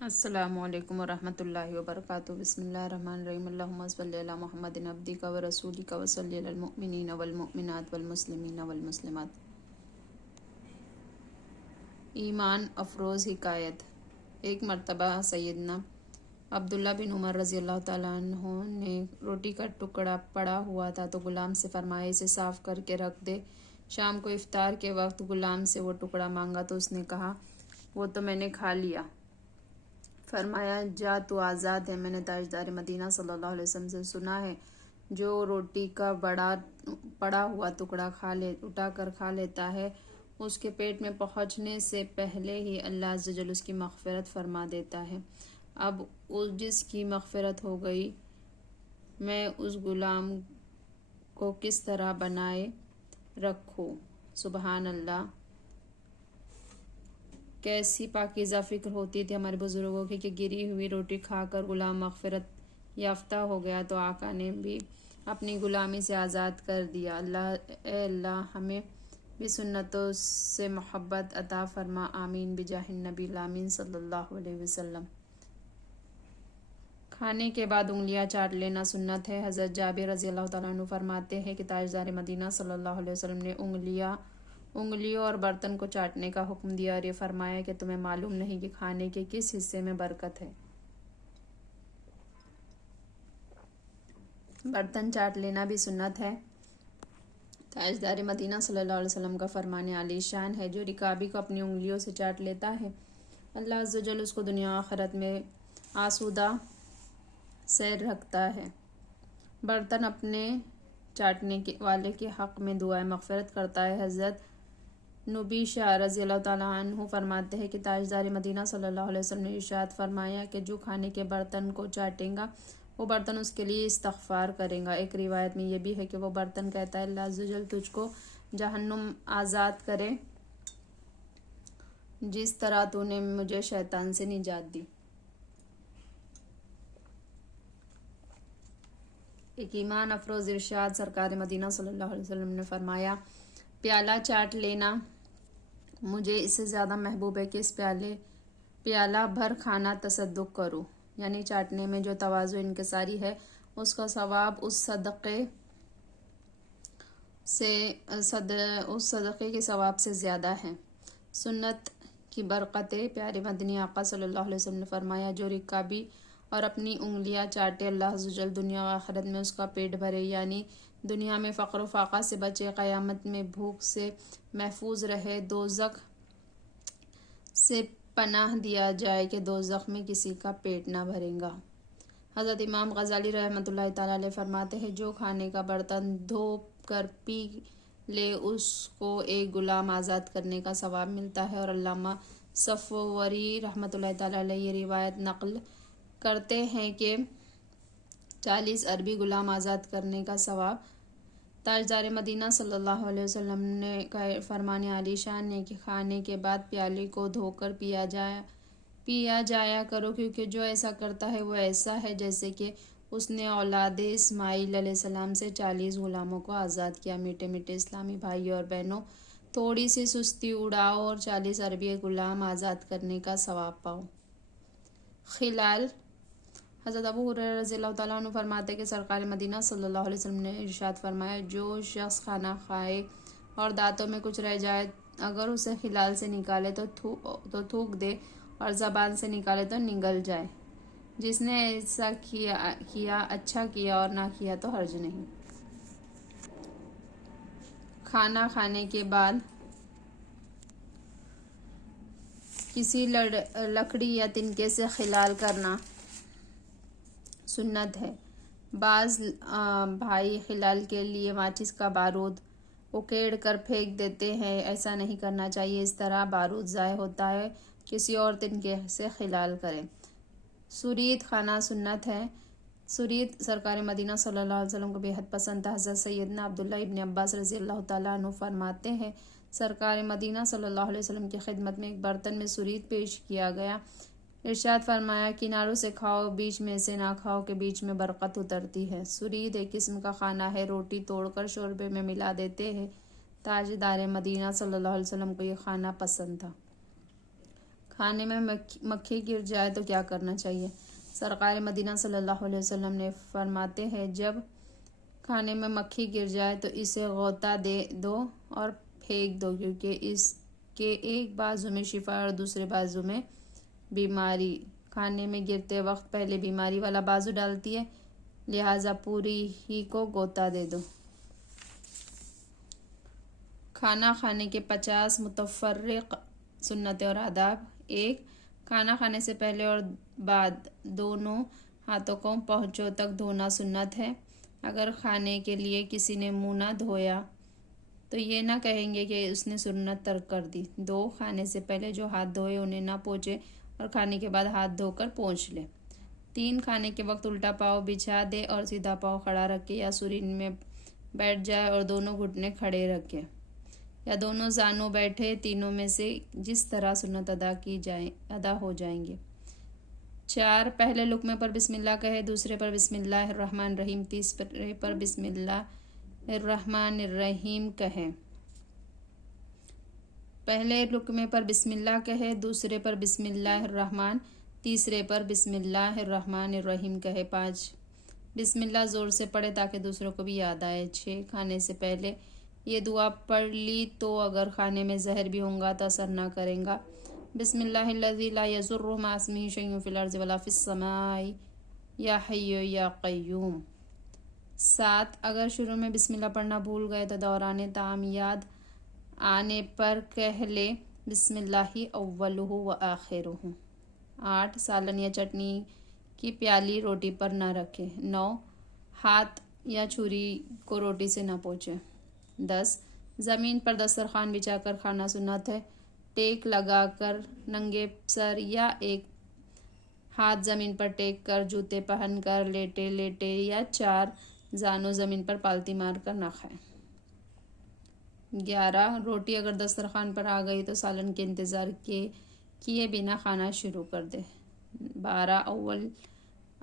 السلام علیکم ورحمۃ اللہ وبرکاتہ۔ بسم اللہ الرحمن الرحیم۔ اللہم صلی علی محمد عبدک و رسولک و صلی علی المؤمنین والمؤمنات والمسلمین والمسلمات۔ ایمان افروز حکایت۔ ایک مرتبہ سیدنا عبداللہ بن عمر رضی اللہ تعالیٰ عنہ نے روٹی کا ٹکڑا پڑا ہوا تھا تو غلام سے فرمایا اسے صاف کر کے رکھ دے۔ شام کو افطار کے وقت غلام سے وہ ٹکڑا مانگا تو اس نے کہا وہ تو میں نے کھا لیا۔ فرمایا جا تو آزاد ہے۔ میں نے تاجدار مدینہ صلی اللہ علیہ وسلم سے سنا ہے جو روٹی کا پڑا ہوا ٹکڑا اٹھا کر کھا لیتا ہے اس کے پیٹ میں پہنچنے سے پہلے ہی اللہ عز و جل اس کی مغفرت فرما دیتا ہے۔ اب جس کی مغفرت ہو گئی میں اس غلام کو کس طرح بنائے رکھوں۔ سبحان اللہ، کیسی پاکیزہ فکر ہوتی تھی ہمارے بزرگوں کی کہ گری ہوئی روٹی کھا کر غلام مغفرت یافتہ ہو گیا تو آقا نے بھی اپنی غلامی سے آزاد کر دیا۔ اے اللہ ہمیں بھی سنتوں سے محبت عطا فرما، آمین بجاہ النبی الامین صلی اللہ علیہ وسلم۔ کھانے کے بعد انگلیاں چاٹ لینا سنت ہے۔ حضرت جابر رضی اللہ تعالیٰ عنہ فرماتے ہیں کہ تاجدار مدینہ صلی اللہ علیہ وسلم نے انگلیوں اور برتن کو چاٹنے کا حکم دیا اور یہ فرمایا کہ تمہیں معلوم نہیں کہ کھانے کے کس حصے میں برکت ہے۔ برتن چاٹ لینا بھی سنت ہے۔ تاجدار مدینہ صلی اللہ علیہ وسلم کا فرمان عالی شان ہے، جو رکابی کو اپنی انگلیوں سے چاٹ لیتا ہے اللہ عز و جل اس کو دنیا و آخرت میں آسودہ سیر رکھتا ہے۔ برتن اپنے چاٹنے والے کے حق میں دعائے مغفرت کرتا ہے۔ حضرت نبیشہ رضی اللہ تعالیٰ عنہ فرماتے ہیں کہ تاجدار مدینہ صلی اللہ علیہ وسلم نے ارشاد فرمایا کہ جو کھانے کے برتن کو چاٹے گا وہ برتن اس کے لیے استغفار کرے گا۔ ایک روایت میں یہ بھی ہے کہ وہ برتن کہتا ہے اللہ عز و جل تجھ کو جہنم آزاد کرے جس طرح تو نے مجھے شیطان سے نجات دی۔ ایک ایمان افروز ارشاد سرکار مدینہ صلی اللہ علیہ وسلم نے فرمایا پیالہ چاٹ لینا مجھے اس سے زیادہ محبوب ہے کہ اس پیالہ بھر کھانا تصدق کرو، یعنی چاٹنے میں جو تواضع انکساری ہے اس کا ثواب اس صدقے کے ثواب سے زیادہ ہے۔ سنت کی برکتیں۔ پیارے مدنی آقا صلی اللہ علیہ وسلم نے فرمایا جو رکابی اور اپنی انگلیاں چاٹے اللہ عز و جل دنیا و آخرت میں اس کا پیٹ بھرے، یعنی دنیا میں فقر و فاقہ سے بچے، قیامت میں بھوک سے محفوظ رہے، دوزخ سے پناہ دیا جائے کہ دوزخ میں کسی کا پیٹ نہ بھرے گا۔ حضرت امام غزالی رحمۃ اللہ تعالیٰ علیہ فرماتے ہیں جو کھانے کا برتن دھو کر پی لے اس کو ایک غلام آزاد کرنے کا ثواب ملتا ہے۔ اور علامہ صفوری رحمۃ اللہ تعالیٰ علیہ یہ روایت نقل کرتے ہیں کہ 40 عربی غلام آزاد کرنے کا ثواب۔ تاجدار مدینہ صلی اللہ علیہ وسلم نے فرمان عالی شان ہے کہ کھانے کے بعد پیالے کو دھو کر پیا جایا کرو، کیونکہ جو ایسا کرتا ہے وہ ایسا ہے جیسے کہ اس نے اولاد اسماعیل علیہ السلام سے 40 غلاموں کو آزاد کیا۔ میٹھے میٹھے اسلامی بھائیوں اور بہنوں، تھوڑی سی سستی اڑاؤ اور 40 عربی غلام آزاد کرنے کا ثواب پاؤ۔ خلال۔ حضرت ابو ہریرہ رضی اللہ تعالیٰ عنہ فرماتے ہیں کہ سرکار مدینہ صلی اللہ علیہ وسلم نے ارشاد فرمایا جو شخص کھانا کھائے اور دانتوں میں کچھ رہ جائے اگر اسے خلال سے نکالے تو تھوک دے اور زبان سے نکالے تو نگل جائے۔ جس نے ایسا کیا اچھا کیا اور نہ کیا تو حرج نہیں۔ کھانا کھانے کے بعد کسی لکڑی یا تنکے سے خلال کرنا سنت ہے۔ بعض بھائی خلال کے لیے ماچس کا بارود اکھیڑ کر پھینک دیتے ہیں، ایسا نہیں کرنا چاہیے، اس طرح بارود ضائع ہوتا ہے۔ کسی اور تنکے سے خلال کریں۔ سرید کھانا سنت ہے۔ سرید سرکار مدینہ صلی اللہ علیہ وسلم کو بے حد پسند تھا۔ حضرت سیدنا عبداللہ ابن عباس رضی اللہ تعالیٰ عنہ فرماتے ہیں سرکار مدینہ صلی اللہ علیہ وسلم کی خدمت میں ایک برتن میں سرید پیش کیا گیا۔ ارشاد فرمایا کناروں سے کھاؤ، بیچ میں سے نہ کھاؤ کہ بیچ میں برکت اترتی ہے۔ سرید ایک قسم کا کھانا ہے، روٹی توڑ کر شوربے میں ملا دیتے ہیں۔ تاجدار مدینہ صلی اللہ علیہ وسلم کو یہ کھانا پسند تھا۔ کھانے میں مکھی گر جائے تو کیا کرنا چاہیے؟ سرکار مدینہ صلی اللہ علیہ وسلم نے فرماتے ہیں جب کھانے میں مکھی گر جائے تو اسے غوطہ دے دو اور پھینک دو، کیونکہ اس کے ایک بازو میں شفا اور دوسرے بازو میں بیماری کھانے میں گرتے وقت پہلے بیماری والا بازو ڈالتی ہے، لہٰذا پوری ہی کو غوطہ دے دو۔ کھانا کھانے کے 50 متفرق سنتیں اور آداب۔ 1. کھانا کھانے سے پہلے اور بعد دونوں ہاتھوں کو پہنچوں تک دھونا سنت ہے۔ اگر کھانے کے لیے کسی نے منہ نہ دھویا تو یہ نہ کہیں گے کہ اس نے سنت ترک کر دی۔ 2. کھانے سے پہلے جو ہاتھ دھوئے انہیں نہ پوچھے اور کھانے کے بعد ہاتھ دھو کر پوچھ لے۔ 3. کھانے کے وقت الٹا پاؤں بچھا دے اور سیدھا پاؤں کھڑا رکھے یا سرین میں بیٹھ جائے اور دونوں گھٹنے کھڑے رکھے یا دونوں زانوں بیٹھے، تینوں میں سے جس طرح سنت ادا ہو جائیں گے۔ 4. پہلے لقمے پر بسم اللہ کہے، دوسرے پر بسم اللہ الرحمن الرحیم، تیسرے پر بسم اللہ الرحمن الرحیم کہے۔ پہلے لقمے پر بسم اللہ کہے، دوسرے پر بسم اللہ الرحمن، تیسرے پر بسم اللہ الرحمن الرحیم کہے۔ 5. بسم اللہ زور سے پڑھے تاکہ دوسروں کو بھی یاد آئے۔ 6. کھانے سے پہلے یہ دعا پڑھ لی تو اگر کھانے میں زہر بھی ہوں گا تو اثر نہ کرے گا۔ بسم اللہ الذی لا یضر مع اسمہ شیء فی الارض ولا فی السماء یا حی یا قیوم۔ 7. اگر شروع میں بسم اللہ پڑھنا بھول گئے تو دوران طعام یاد آنے پر کہہ لے بسم اللہ اولہ و آخرہ۔ 8. سالن یا چٹنی کی پیالی روٹی پر نہ رکھے۔ 9. ہاتھ یا چھری کو روٹی سے نہ پوچھے۔ 10. زمین پر دسترخوان بچھا کر کھانا سنت ہے۔ ٹیک لگا کر ننگے سر یا ایک ہاتھ زمین پر ٹیک کر جوتے پہن کر لیٹے لیٹے یا 4 زانوں زمین پر پالتی مار کر نہ کھائیں۔ 11. روٹی اگر دسترخوان پر آ گئی تو سالن کے انتظار کیے بنا کھانا شروع کر دے۔ 12. اول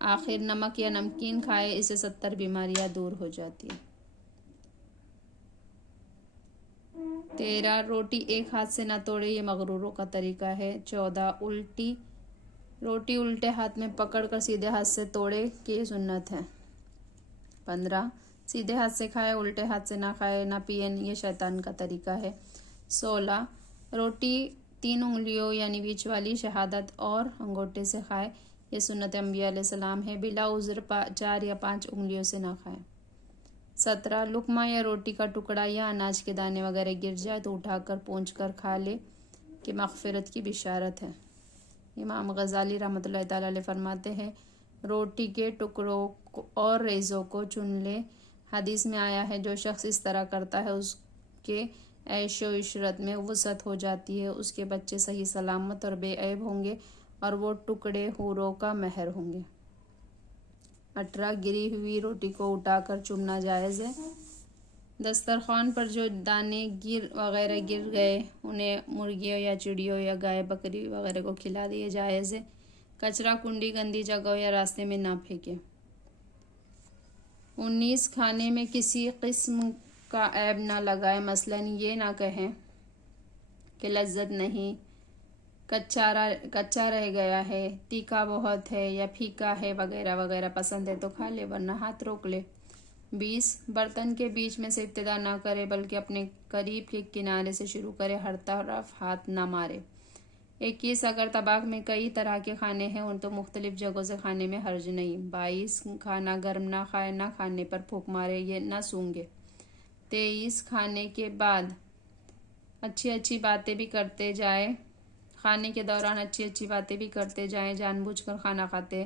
آخر نمک یا نمکین کھائے، اس سے 70 بیماریاں دور ہو جاتی ہیں۔ 13. روٹی ایک ہاتھ سے نہ توڑے، یہ مغروروں کا طریقہ ہے۔ 14. روٹی الٹے ہاتھ میں پکڑ کر سیدھے ہاتھ سے توڑے کہ یہ سنت ہے۔ 15. سیدھے ہاتھ سے کھائے، الٹے ہاتھ سے نہ کھائے نہ پیے، یہ شیطان کا طریقہ ہے۔ 16. روٹی 3 انگلیوں یعنی بیچ والی شہادت اور انگوٹھے سے کھائے، یہ سنت انبیاء علیہ السلام ہے۔ بلا عذر 4 یا 5 انگلیوں سے نہ کھائے۔ 17. لقمہ یا روٹی کا ٹکڑا یا اناج کے دانے وغیرہ گر جائے تو اٹھا کر پونچھ کر کھا لے کہ مغفرت کی بشارت ہے۔ امام غزالی رحمۃ اللہ تعالی علیہ فرماتے ہیں روٹی کے ٹکڑوں اور ریزوں کو چن لے۔ حدیث میں آیا ہے جو شخص اس طرح کرتا ہے اس کے عیش و عشرت میں وسعت ہو جاتی ہے، اس کے بچے صحیح سلامت اور بے عیب ہوں گے اور وہ ٹکڑے حوروں کا مہر ہوں گے۔ 18. گری ہوئی روٹی کو اٹھا کر چومنا جائز ہے۔ دسترخوان پر جو دانے وغیرہ گر گئے انہیں مرغیوں یا چڑیوں یا گائے بکری وغیرہ کو کھلا دیے جائز ہے۔ کچرا کنڈی گندی جگہوں یا راستے میں نہ پھینکے۔ 19. کھانے میں کسی قسم کا عیب نہ لگائے، مثلاً یہ نہ کہیں کہ لذت نہیں، کچا رہ گیا ہے، تیکھا بہت ہے یا پھیکا ہے وغیرہ وغیرہ، پسند ہے تو کھا لے ورنہ ہاتھ روک لے۔ 20. برتن کے بیچ میں سے ابتدا نہ کرے بلکہ اپنے قریب کے کنارے سے شروع کرے، ہر طرف ہاتھ نہ مارے۔ 21. اگر طباخ میں کئی طرح کے کھانے ہیں تو مختلف جگہوں سے کھانے میں حرج نہیں۔ 22. کھانا گرم نہ کھائے، نہ کھانے پر پھونک مارے یا نہ سونگھے۔ 23. کھانے کے بعد اچھی باتیں بھی کرتے جائیں، کھانے کے دوران اچھی باتیں بھی کرتے جائیں، جان بوجھ کر کھانا کھاتے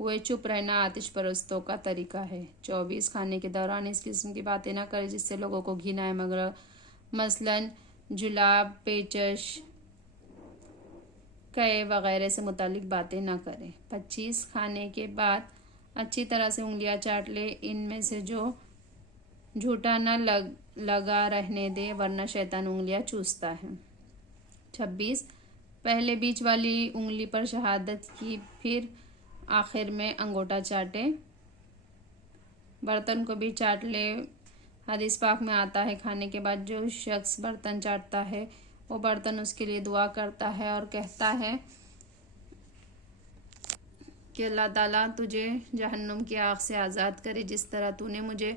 ہوئے چپ رہنا آتش پرستوں کا طریقہ ہے۔ 24. کھانے کے دوران اس قسم کی باتیں نہ کرے جس سے لوگوں کو گھن آئے، مگر مثلاً جلاب، پیچش، قے وغیرہ سے متعلق باتیں نہ کرے۔ 25. کھانے کے بعد اچھی طرح سے انگلیاں چاٹ لے، ان میں سے جو جھوٹا نہ لگا رہنے دے ورنہ شیطان انگلیاں چوستا ہے۔ 26. پہلے بیچ والی انگلی پر شہادت کی، پھر آخر میں انگوٹھا چاٹے، برتن کو بھی چاٹ لے۔ حدیث پاک میں آتا ہے کھانے کے بعد جو شخص برتن چاٹتا ہے وہ برتن اس کے لیے دعا کرتا ہے اور کہتا ہے کہ اللہ تعالیٰ تجھے جہنم کی آگ سے آزاد کرے جس طرح تو نے مجھے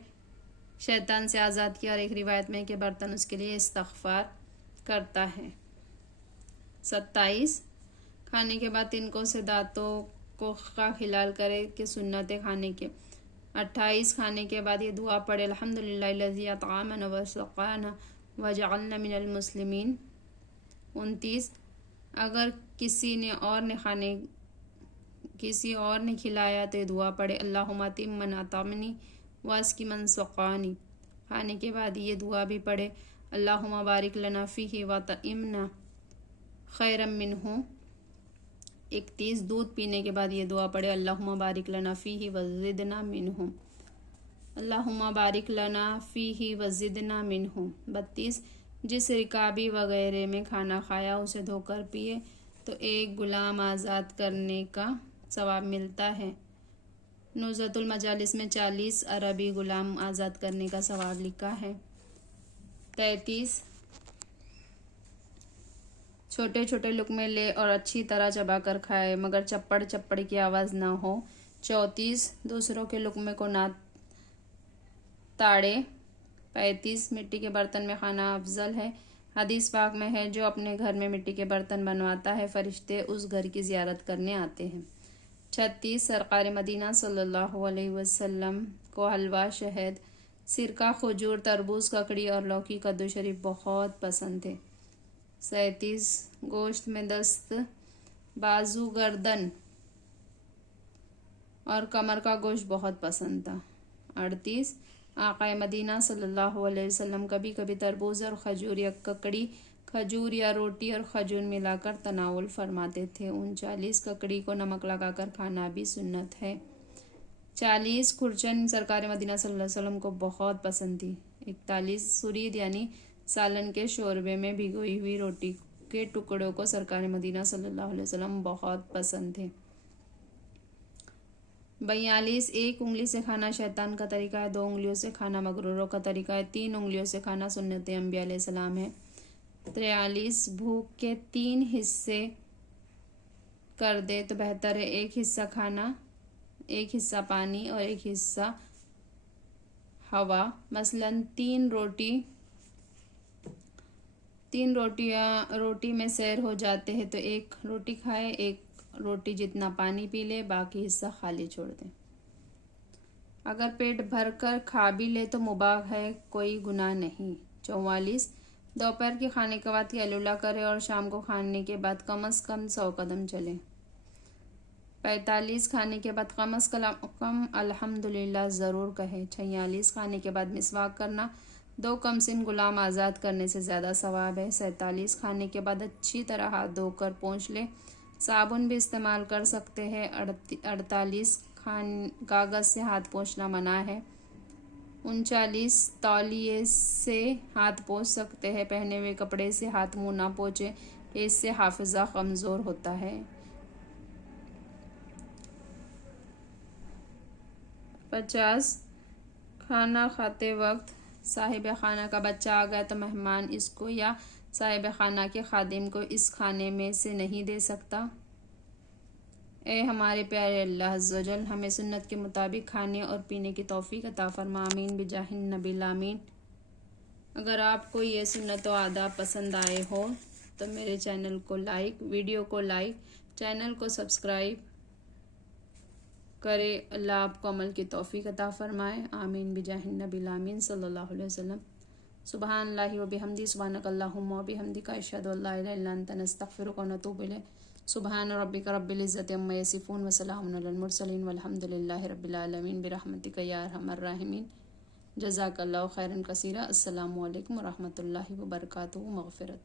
شیطان سے آزاد کیا، اور ایک روایت میں کہ برتن اس کے لیے استغفار کرتا ہے۔ 27 کھانے کے بعد تنکوں سے دانتوں کو خلال کرے کہ سنت کھانے کے۔ 28 کھانے کے بعد یہ دعا پڑھے الحمدللہ الذی اطعمنا وسقانا وجعلنا من المسلمین۔ 29 اگر کسی اور نے کھلایا تو یہ دعا پڑھے اللہم اطعم من اطعمنی واسقِ من سقانی۔ کھانے کے بعد یہ دعا بھی پڑھے اللہم بارک لنا فیہ وطعمنا خیرا منہ۔ 31 دودھ پینے کے بعد یہ دعا پڑھے اللہم بارک لنا فیہ وزدنا منہ، اللہم بارک لنا فیہ وزدنا منہ۔ 32 جس رکابی وغیرہ میں کھانا کھایا اسے دھو کر پیے تو ایک غلام آزاد کرنے کا ثواب ملتا ہے۔ نزہۃ المجالس میں 40 عربی غلام آزاد کرنے کا ثواب لکھا ہے۔ 33 چھوٹے چھوٹے لقمے لے اور اچھی طرح چبا کر کھائے مگر چپڑ چپڑ کی آواز نہ ہو۔ 34 دوسروں کے لقمے کو نہ تاڑے۔ 35 مٹی کے برتن میں کھانا افضل ہے۔ حدیث پاک میں ہے جو اپنے گھر میں مٹی کے برتن بنواتا ہے فرشتے اس گھر کی زیارت کرنے آتے ہیں۔ 36 سرکار مدینہ صلی اللہ علیہ وسلم کو حلوہ، شہد، سرکہ، کھجور، تربوز، ککڑی اور لوکی کدو شریف بہت پسند تھے۔ 37 گوشت میں دست، بازو، گردن اور کمر کا گوشت بہت پسند تھا۔ 38 آقا مدینہ صلی اللہ علیہ وسلم کبھی کبھی تربوز اور کھجور یا ککڑی، کھجور یا روٹی اور کھجور ملا کر تناول فرماتے تھے۔ 39 ککڑی کو نمک لگا کر کھانا بھی سنت ہے۔ 40 کھرچن سرکار مدینہ صلی اللہ علیہ وسلم کو بہت پسند تھی۔ 41 سرید یعنی سالن کے شوربے میں بھگوئی ہوئی روٹی کے ٹکڑوں کو سرکار مدینہ صلی اللہ علیہ وسلم بہت پسند تھے۔ 42 ایک انگلی سے کھانا شیطان کا طریقہ ہے، 2 انگلیوں سے کھانا مغروروں کا طریقہ ہے، 3 انگلیوں سے کھانا سنت انبیاء علیہ السلام ہے۔ 43 بھوک کے 3 حصے کر دے تو بہتر ہے، ایک حصہ کھانا، ایک حصہ پانی اور ایک حصہ ہوا۔ مثلاً 3 روٹی میں سیر ہو جاتے ہیں تو 1 روٹی کھائے، 1 روٹی جتنا پانی پی لے، باقی حصہ خالی چھوڑ دیں۔ اگر پیٹ بھر کر کھا بھی لے تو مباح ہے، کوئی گناہ نہیں۔ 44 دوپہر کے کھانے کے بعد قیلولہ کرے اور شام کو کھانے کے بعد کم از کم 100 قدم چلے۔ 45 کھانے کے بعد کم از کم الحمدللہ ضرور کہے۔ 46 کھانے کے بعد مسواک کرنا 2 کم سن غلام آزاد کرنے سے زیادہ ثواب ہے۔ 47 کھانے کے بعد اچھی طرح ہاتھ دھو کر پونچھ لے، صابن بھی استعمال کر سکتے ہیں۔ 48 کاغذ سے ہاتھ پونچھنا منع ہے۔ 39 تولیے سے ہاتھ پونچھ سکتے ہیں، پہنے ہوئے کپڑے سے ہاتھ منہ نہ پونچھے کہ اس سے حافظہ کمزور ہوتا ہے۔ 50 کھانا کھاتے وقت صاحب خانہ کا بچہ آ گیا تو مہمان اس کو یا صاحب خانہ کے خادم کو اس کھانے میں سے نہیں دے سکتا۔ اے ہمارے پیارے اللہ عز و جل ہمیں سنت کے مطابق کھانے اور پینے کی توفیق عطا فرما، آمین بجاہ النبی الامین۔ اگر آپ کو یہ سنت و آداب پسند آئے ہو تو میرے چینل کو لائک، ویڈیو کو لائک، چینل کو سبسکرائب کرے۔ اللہ آپ کو عمل کی توفیق عطا فرمائے، آمین بجاہ النبی الامین صلی اللہ علیہ وسلم۔ سبحان اللہ و بحمدہ، سبحانک اللہم و بحمدک، اشہد ان لا الہ الا انت، نستغفرک و نتوب الیک۔ سبحان ربک رب العزۃ عما یصفون وسلام علی المرسلین والحمد للہ رب العالمین برحمتک یا ارحم الراحمین۔ جزاک اللہ خیرا کثیرا۔ السلام علیکم و رحمۃ اللہ وبرکاتہ، مغفرت۔